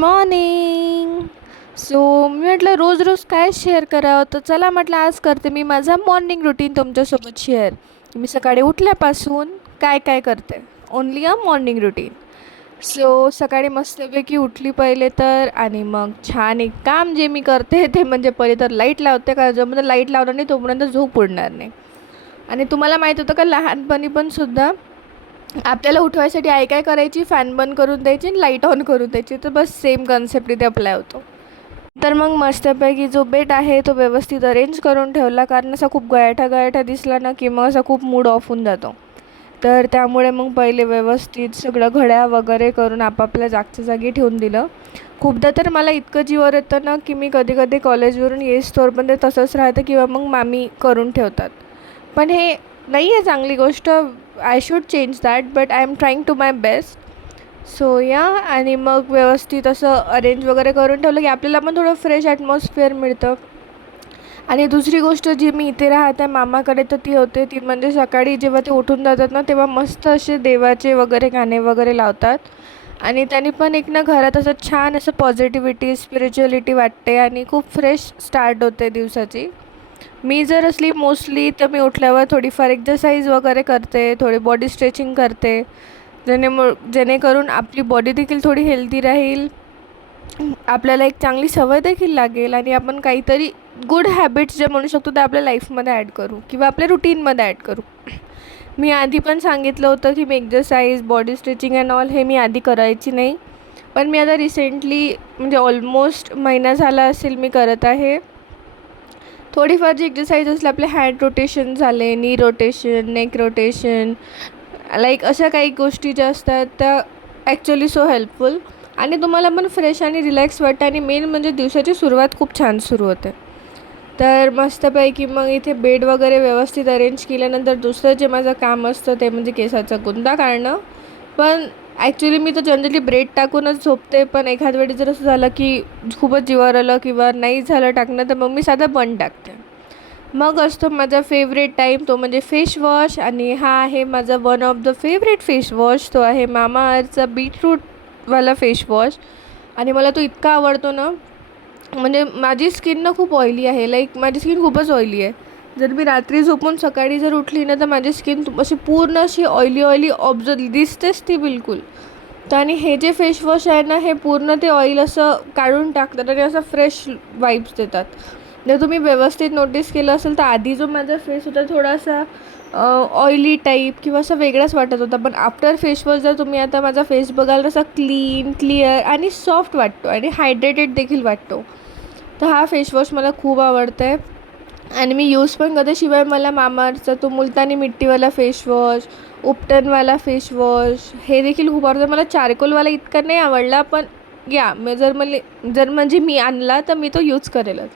Morning. मी म्हटलं रोज रोज काय share करावं, तर चला म्हटलं आज करते मी माझा मॉर्निंग रुटीन तुमच्यासोबत शेअर. मी सकाळी उठल्यापासून काय काय करते, ओन्ली अ मॉर्निंग रुटीन. सकाळी मस्तपैकी उठली पहिले तर, आणि मग छान एक काम जे मी करते ते म्हणजे पहिले तर लाईट लावते, कारण जोपर्यंत लाईट लावणार नाही तोपर्यंत झोप उडणार नाही. आणि तुम्हाला माहीत होतं का, लहानपणी पण सुद्धा आपल्याला उठवायसाठी आई काय करायची, फॅन बंद करून द्यायची आणि लाईट ऑन करून द्यायची. तर बस सेम कन्सेप्ट इथे अप्लाय होतो. तर मग मस्तपैकी जो बेड आहे तो व्यवस्थित अरेंज करून ठेवला, कारण असा खूप गयाठा गयाठा दिसला ना की मग असा खूप मूड ऑफ होऊन जातो. तर त्यामुळे मग पहिले व्यवस्थित सगळं घड्या वगैरे करून आपापल्या जागच्या जागी ठेवून दिलं. खूपदा तर मला इतकं जीवावर येतं ना की मी कधी कधी कॉलेजवरून येईस्तोवर पण ते तसंच राहतं, किंवा मग मामी करून ठेवतात. पण हे नाही आहे चांगली गोष्ट. I should change that, but I am trying to my best. आणि मग व्यवस्थित असं अरेंज वगैरे करून ठेवलं की आपल्याला पण थोडं फ्रेश ॲटमॉस्फिअर मिळतं. आणि दुसरी गोष्ट जी मी इथे राहते मामाकडे, तर ती होते ती म्हणजे सकाळी जेव्हा ते उठून जातात ना, तेव्हा मस्त असे देवाचे वगैरे गाणे वगैरे लावतात. आणि त्यांनी पण एक ना घरात असं छान असं पॉझिटिव्हिटी स्पिरिच्युअलिटी वाटते, आणि खूप फ्रेश स्टार्ट होते दिवसाची. मी जर असली मोस्टली तर मी उठल्यावर थोडीफार एक्सरसाइज वगैरे करते, थोडी बॉडी स्ट्रेचिंग करते, जेणेकरून आपली बॉडी देखील थोडी हेल्दी राहील, आपल्याला एक चांगली सवय देखील लागेल, आणि आपण काहीतरी गुड हॅबिट्स जे म्हणू शकतो ते आपल्या लाईफमध्ये ॲड करू किंवा आपल्या रुटीनमध्ये ॲड करू. मी आधी पण सांगितलं होतं की मी exercise, body stretching and all हे मी आधी करायची नाही, पण मी आता रिसेंटली म्हणजे ऑलमोस्ट महिना झाला असेल मी करत आहे. थोडीफार जी एक्सरसाइज असले, आपले हँड रोटेशन झाले, नी रोटेशन, नेक रोटेशन, लाईक अशा काही गोष्टी ज्या असतात त्या ॲक्च्युली सो हेल्पफुल. आणि तुम्हाला पण फ्रेश आणि रिलॅक्स वाटतं, आणि मेन म्हणजे दिवसाची सुरुवात खूप छान सुरू होते. तर मस्तपैकी मग इथे बेड वगैरे व्यवस्थित अरेंज केल्यानंतर दुसरं जे माझं काम असतं ते म्हणजे केसाचा गुंता काढणं. पण ॲक्च्युली मी तर जनरली ब्रेड टाकूनच झोपते, पण एखाद वेळी जर असं झालं की खूपच जीवावर आलं किंवा नाही झालं टाकणं, तर मग मी साधं बन टाकते. मग असतो माझा फेवरेट टाईम, तो म्हणजे फेस वॉश. आणि हा आहे माझा one of the favourite face wash, तो आहे मामाअर्थचा बीटरूटवाला फेस वॉश. आणि मला तो इतका आवडतो ना, म्हणजे माझी स्किन ना खूप ऑइली आहे, लाईक माझी स्किन खूपच ऑइली आहे. जर मी रात्री झोपून सकाळी जर उठली ना, तर माझी स्किन अशी पूर्ण अशी ऑइली ऑइली ऑब्झर्व दिसतेच ती बिलकुल. तर आणि हे जे फेस वॉश आहे ना, हे पूर्ण ते ऑइल असं काढून टाकतात आणि असं फ्रेश वाईब्स देतात. जर तुम्ही व्यवस्थित नोटीस केलं असेल तर आधी जो माझा फेस होता थोडासा ऑइली टाईप किंवा असा वेगळाच वाटत होता, पण आफ्टर फेसवॉश जर तुम्ही आता माझा फेस बघाल, तसा क्लीन, क्लिअर आणि सॉफ्ट वाटतो आणि हायड्रेटेड देखील वाटतो. तर हा फेसवॉश मला खूप आवडतं आहे, आणि मी यूज पण करते. शिवाय मला मामाअर्थचा तो मुलतानी मिट्टीवाला फेसवॉश, उपटनवाला फेसवॉश हे देखील खूप आवडतं. मला चारकोलवाला इतका नाही आवडला, पण जर म्हणजे मी आणला तर मी तो यूज करेलच.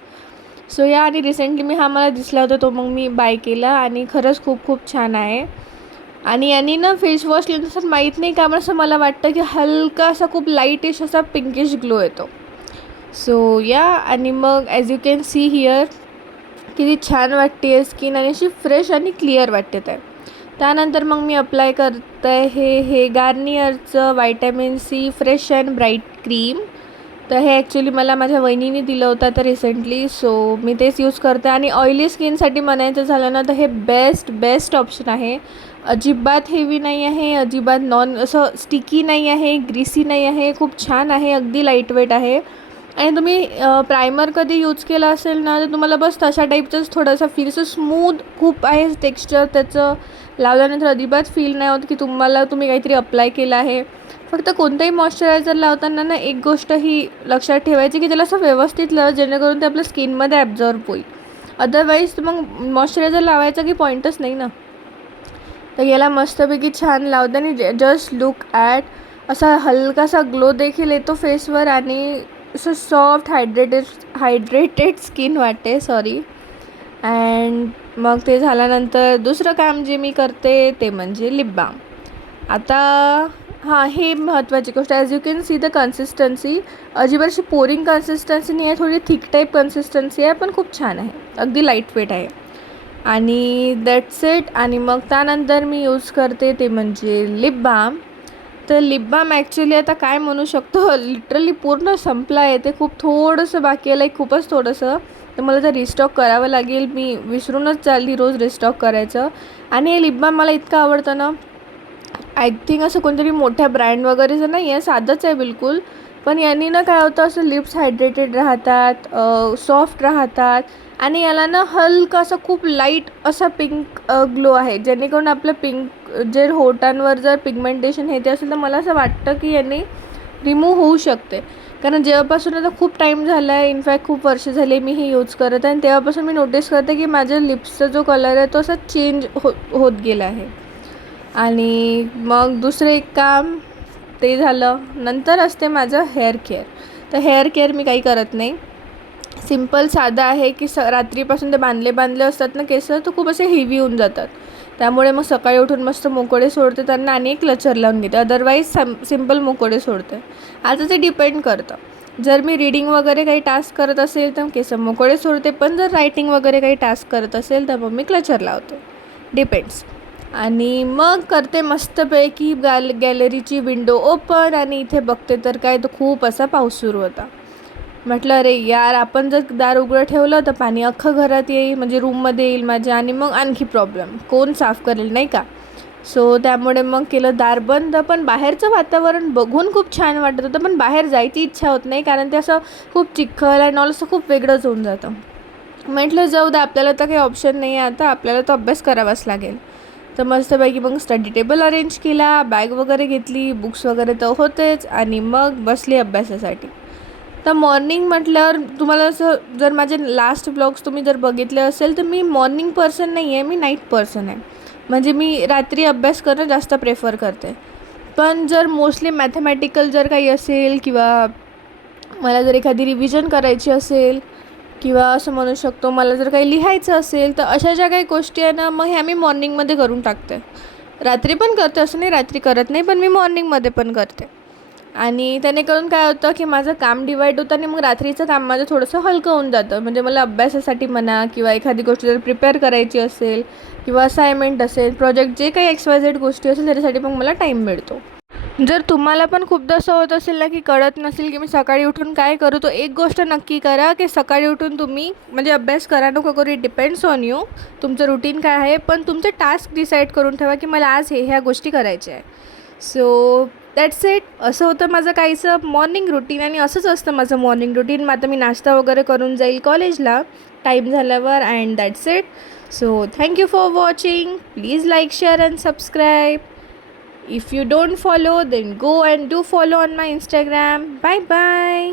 आणि रिसेंटली मला दिसला होता, तो मग मी बाय केला, आणि खरंच खूप खूप छान आहे. आणि ना फेसवॉश लिहिल्यानंतर माहीत नाही का असं मला वाटतं की हलका असा खूप लाईटिश असा पिंकिश ग्लो येतो. आणि मग as you can see here किती छान वाटते आहे स्किन, आणि अशी फ्रेश आणि क्लिअर वाटते आहे. त्यानंतर मग मी अप्लाय करत आहे हे गार्नियरचं vitamin C fresh and bright cream. तर हे ॲक्च्युली मला माझ्या वहिनीने दिलं होतं तर रिसेंटली, मी तेच यूज करते. आणि ऑइली स्किनसाठी म्हणायचं झालं ना, तर हे बेस्ट ऑप्शन आहे. अजिबात हेवी नाही आहे, अजिबात असं स्टिकी नाही आहे, ग्रीसी नाही आहे, खूप छान आहे, अगदी लाईटवेट आहे. आणि तुम्ही प्रायमर कधी यूज केला असेल ना, तर तुम्हाला बस तशा टाईपचंच थोडंसं फील, असं स्मूथ खूप आहे टेक्स्चर त्याचं. लावल्यानंतर अजिबात फील नाही होत की तुम्ही काहीतरी अप्लाय केलं आहे. फक्त कोणतंही मॉइश्चरायझर लावताना ना एक गोष्ट ही लक्षात ठेवायची की त्याला असं व्यवस्थित लावा, जेणेकरून ते आपल्या स्किनमध्ये ॲब्झॉर्ब होईल. अदरवाईज मग मॉइश्चरायझर लावायचा की पॉईंटच नाही ना. तर याला मस्तपैकी छान लावते, आणि जस्ट लुक ॲट असा हलकासा ग्लो देखील येतो फेसवर, आणि असं सॉफ्ट हायड्रेटेड स्किन वाटते. अँड मग ते झाल्यानंतर दुसरं काम जे मी करते ते म्हणजे लिप बाम. आता हे महत्त्वाची गोष्ट. As you can see the consistency, अजिबात अशी पोरिंग कन्सिस्टन्सी नाही आहे, थोडी थिक टाईप कन्सिस्टन्सी आहे, पण खूप छान आहे, अगदी लाईटवेट आहे. आणि दॅट्स इट. आणि मग त्यानंतर मी यूज करते ते म्हणजे लिप बाम. तर लिप बाम ॲक्च्युली आता काय म्हणू शकतो, लिटरली पूर्ण संपला आहे. ते खूप थोडंसं बाकी आहे, लाईक खूपच थोडंसं. तर मला ते रिस्टॉक करावं लागेल. मी विसरूनच चालली रोज रिस्टॉक करायचं. आणि हे लिप बाम मला इतकं आवडतं ना, आय थिंक असं कोणतरी मोठ्या ब्रँड वगैरेचं नाही आहे, साधंच आहे बिलकुल. पण यांनी ना काय होतं, असं लिप्स हायड्रेटेड राहतात, सॉफ्ट राहतात. आणि याला ना हलका असा खूप लाईट असा पिंक ग्लो आहे, जेणेकरून आपलं पिंक जे होटांवर जर पिगमेंटेशन हे ते असेल तर मला असं वाटतं की यांनी रिमूव्ह होऊ शकते. कारण जेव्हापासून आता खूप टाईम झाला आहे, इनफॅक्ट खूप वर्ष झाले मी हे यूज करत आहे, आणि तेव्हापासून मी नोटीस करते की माझ्या लिप्सचा जो कलर आहे तो असा चेंज होत गेला आहे. आणि मग दुसरं एक काम ते झालं. नंतर असते माझं हेअर केअर. तर हेअर केअर मी काही करत नाही, सिम्पल साधं आहे की रात्रीपासून ते बांधले असतात ना केस, तर खूप असे हेवी होऊन जातात. त्यामुळे मग सकाळी उठून मस्त मोकोडे सोडते त्यांना आणि एक क्लचर लावून घेते, अदरवाईज सिम्पल मोकोडे सोडते. आता ते डिपेंड करतं. जर मी रीडिंग वगैरे काही टास्क करत असेल तर केस मोकोडे सोडते, पण जर रायटिंग वगैरे काही टास्क करत असेल तर मग मी क्लचर लावते, डिपेंड्स. आणि मग करते मस्तपैकी गॅलरीची विंडो ओपन, आणि इथे बघते तर काय, तो खूप असा पाऊस सुरू होता. म्हटलं अरे यार, आपण जर दार उघडं ठेवलं तर पाणी अख्खं घरात येईल, म्हणजे रूममध्ये येईल माझ्या, आणि मग आणखी प्रॉब्लेम, कोण साफ करेल नाही का. सो त्यामुळे मग केलं दार बंद. पण बाहेरचं वातावरण बघून खूप छान वाटत होतं, पण बाहेर जायची इच्छा होत नाही, कारण ते असं खूप चिखल आणि ऑल असं खूप वेगळंच होऊन जातं. म्हटलं जाऊ दे, आपल्याला तर काही ऑप्शन नाही आहे आता, आपल्याला तर अभ्यास करावाच लागेल. तर मस्तपैकी मग स्टडी टेबल अरेंज केला, बॅग वगैरे घेतली, बुक्स वगैरे तर होतेच, आणि मग बसली अभ्यासासाठी. तर मॉर्निंग म्हटल्यावर तुम्हाला असं, जर माझे लास्ट ब्लॉग्स तुम्ही जर बघितले असेल तर मी मॉर्निंग पर्सन नाही आहे, मी नाईट पर्सन आहे. म्हणजे मी रात्री अभ्यास करणं जास्त प्रेफर करते. पण जर मोस्टली मॅथमॅटिकल जर काही असेल, किंवा मला जर एखादी रिव्हिजन करायची असेल, किंवा असं म्हणू शकतो मला जर काही लिहायचं असेल, तर अशा ज्या काही गोष्टी आहे ना, मग ह्या मी मॉर्निंगमध्ये करून टाकते. रात्री पण करते, असं नाही रात्री करत नाही, पण मी मॉर्निंगमध्ये पण करते. आणि त्याने करून काय होतं की माझं काम डिवाईड होतं, आणि मग रात्रीचं काम माझं थोडंसं हलकं होऊन जातं. म्हणजे मला अभ्यासासाठी म्हणा, किंवा एखादी गोष्ट जर प्रिपेअर करायची असेल, किंवा असायनमेंट असेल, प्रोजेक्ट, जे काही XYZ गोष्टी असेल त्याच्यासाठी मग मला टाईम मिळतो. जर तुम्हाला पण खूपदा असं होत असेल ना की कळत नसेल की मी सकाळी उठून काय करू, तर एक गोष्ट नक्की करा की सकाळी उठून तुम्ही म्हणजे अभ्यास करा नको करू, इट डिपेंड्स ऑन यू, तुमचं रुटीन काय आहे, पण तुमचे टास्क डिसाईड करून ठेवा की मला आज ह्या गोष्टी करायच्या आहे. So that's it. असं होतं माझं काहीसं मॉर्निंग रुटीन, आणि असंच असतं माझं मॉर्निंग रुटीन. मग आता मी नाश्ता वगैरे करून जाईल कॉलेजला टाईम झाल्यावर, and that's it. So thank you for watching. Please like, share and subscribe. If you don't follow, then go and do follow on my Instagram. Bye bye.